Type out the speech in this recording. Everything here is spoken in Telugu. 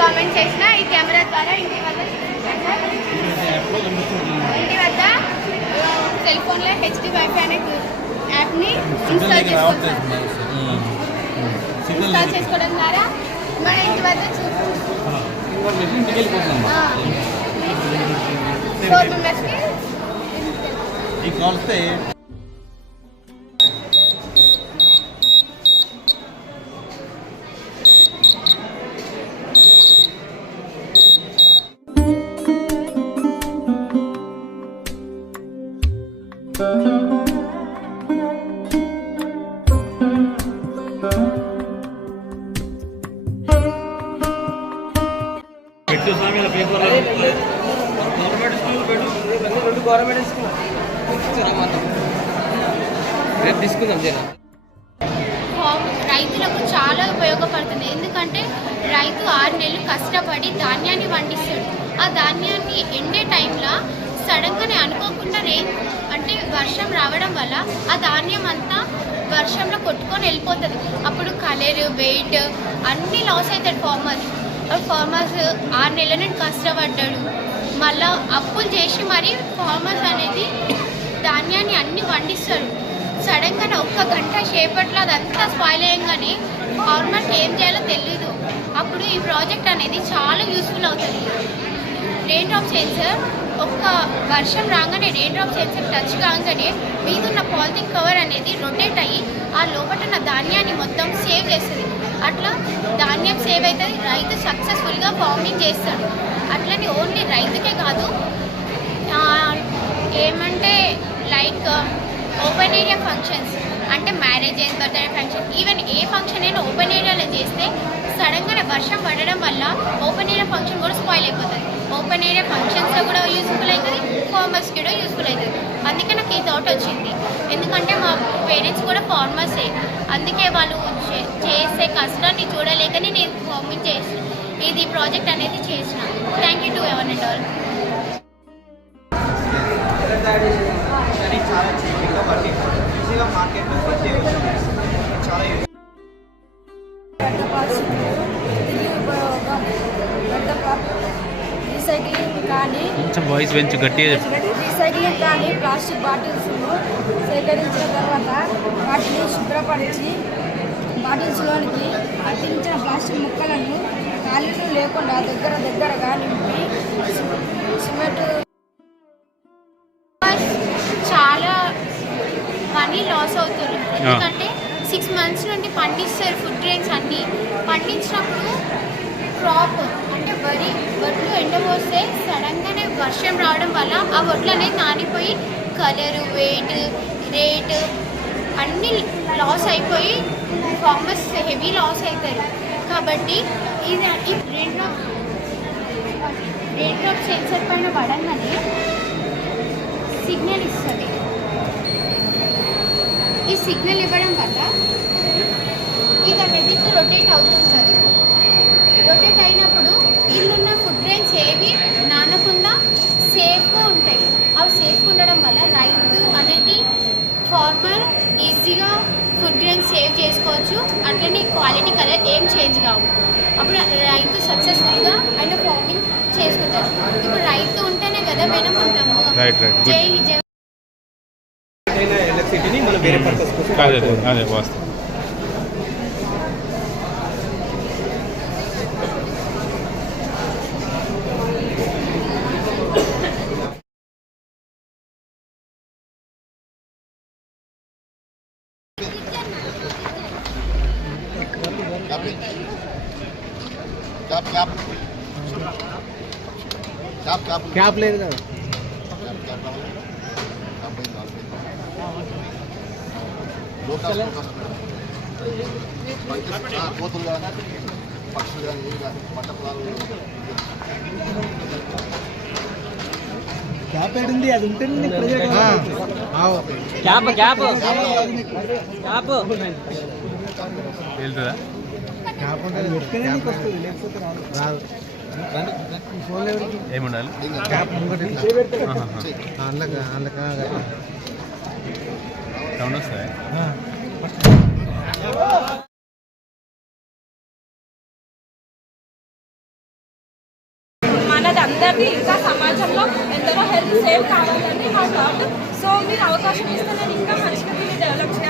కామెంట్ చేసిన ఈ కెమెరా ద్వారా ఇంటి వద్ద సెల్ ఫోన్లో హెచ్డి వైఫై అనే యాప్ని ఇన్స్టాల్ చేసుకోవడం ద్వారా మన ఇంటి వద్ద 4 మెంబర్స్కి రైతులకు చాలా ఉపయోగపడుతుంది. ఎందుకంటే రైతు 6 నెలలు కష్టపడి ధాన్యాన్ని పండిస్తాడు. ఆ ధాన్యాన్ని ఎండే టైంలో సడన్గానే అనుకోకుండా అంటే వర్షం రావడం వల్ల ఆ ధాన్యం అంతా వర్షంలో కొట్టుకొని వెళ్ళిపోతుంది. అప్పుడు కలర్, వెయిట్ అన్నీ లాస్ అవుతాడు ఫార్మర్స్ 6 నెలల నుండి కష్టపడ్డాడు. మళ్ళీ అప్పులు చేసి మరి ఫార్మర్స్ అనేది ధాన్యాన్ని అన్నీ పండిస్తాడు. సడన్గానే 1 గంట సేపట్లో అదంతా స్పాయిల్ అయ్యంగానే ఫార్మర్స్ ఏం చేయాలో తెలీదు. అప్పుడు ఈ ప్రాజెక్ట్ అనేది చాలా యూస్ఫుల్ అవుతుంది. రెయిన్ డ్రాప్ సెన్సర్ ఒక్క వర్షం రాగానే రెయిన్ డ్రాప్ సెన్సర్ టచ్ కాగానే మీదున్న పాలిథిన్ కవర్ అనేది రొటేట్ అయ్యి ఆ లోపల ఉన్న ధాన్యాన్ని మొత్తం సేవ్ చేస్తుంది. అట్లా ధాన్యం సేవ్ అవుతుంది, రైతు సక్సెస్ఫుల్గా ఫార్మింగ్ చేస్తాడు. అట్లని ఓన్లీ రైతుకే కాదు, ఏమంటే లైక్ ఓపెన్ ఏరియా ఫంక్షన్స్ అంటే marriages, birthday function, even a function అయినా ఓపెన్ ఏరియాలో చేస్తే సడన్గానే వర్షం పడడం వల్ల ఓపెన్ ఏరియా ఫంక్షన్ కూడా స్పాయిల్ అయిపోతుంది. ఓపెన్ ఏరియా ఫంక్షన్స్లో కూడా యూస్ఫుల్ అవుతుంది, ఫార్మర్స్ కూడా యూస్ఫుల్ అవుతుంది. అందుకే నాకు ఈ థాట్ వచ్చింది. ఎందుకంటే మా పేరెంట్స్ కూడా ఫార్మర్సే, అందుకే వాళ్ళు చేసే కష్టాన్ని చూడలేకనే నేను ఫార్మింగ్ చేసిన ఇది ప్రాజెక్ట్ అనేది చేసిన. Thank you to ever and all. Recycling కానీ వాయిస్ పెంచు గట్టిగా రీసైక్లింగ్ కానీ ప్లాస్టిక్ బాటిల్స్ను సేకరించిన తర్వాత వాటిని శుభ్రపరిచి బాటిల్స్లోనికి అతికించిన ప్లాస్టిక్ ముక్కలను ఖాళీలు లేకుండా దగ్గరగా నింపి సిమెంట్. చాలా మనీ లాస్ అవుతుంది. ఎందుకంటే 6 months నుండి పండిస్తారు ఫుడ్ గ్రెయిన్స్ అన్నీ. పండించినప్పుడు క్రాప్ అంటే వడ్లు ఎండబోస్తే సడన్గానే వర్షం రావడం వల్ల ఆ వడ్లు అనేది నానిపోయి కలరు, వెయిట్, రేట్ అన్నీ లాస్ అయిపోయి ఫార్మర్స్ హెవీ లాస్ అవుతారు. కాబట్టి ఇది రెయిన్ డ్రాప్ సెన్సర్ పైన పడంగానే సిగ్నల్ ఇస్తుంది. ఈ సిగ్నల్ ఇవ్వడం వల్ల ఇది అనేది రొటేట్ అవుతుంది. రొటేట్ అయినప్పుడు ఇల్లున్న ఫుడ్ గ్రెయిన్స్ ఏవి నానకుండా సేఫ్గా ఉంటాయి. అవి సేఫ్గా ఉండడం వల్ల రైతు అనేది ఫార్మర్ ఈజీగా ఫుడ్ గ్రెయిన్స్ సేవ్ చేసుకోవచ్చు. అట్లనే క్వాలిటీ కలర్ ఏం చేంజ్ కావు. అప్పుడు రైతు సక్సెస్ఫుల్గా ఆయన ఫార్మింగ్ చేసుకుంటారు. ఇప్పుడు రైతు ఉంటేనే కదా మనం ఉంటాము. జై జై ఎలక్ట్రిసిటీని మనం వేరే పర్పస్ కోసం అదే వాస్తవం. క్యాప్ లేదు కదా. కోతులు కానీ పక్షులు కానీ ఏవి కానీ పంట పొలాలు క్యాప్ ఏడుంది అది ఉంటుంది క్యాప్ వెళ్తుందా? క్యాప్ ఉంటుంది పెట్టుకునే వస్తుంది లేకపోతే రాదు ఫోన్ ఎవరికి ఏముండాలి? క్యాప్ ముంగట ఆహాహా. అందుక సౌండ్ వస్తాయి. మనది అందరిది ఇంకా సమాజంలో ఎంతలో హెల్త్ సేవ్ కావాలని నా థాట్. సో మీరు అవకాశం ఇస్తే నేను ఇంకా మంచిగా డెవలప్ చేయాలి.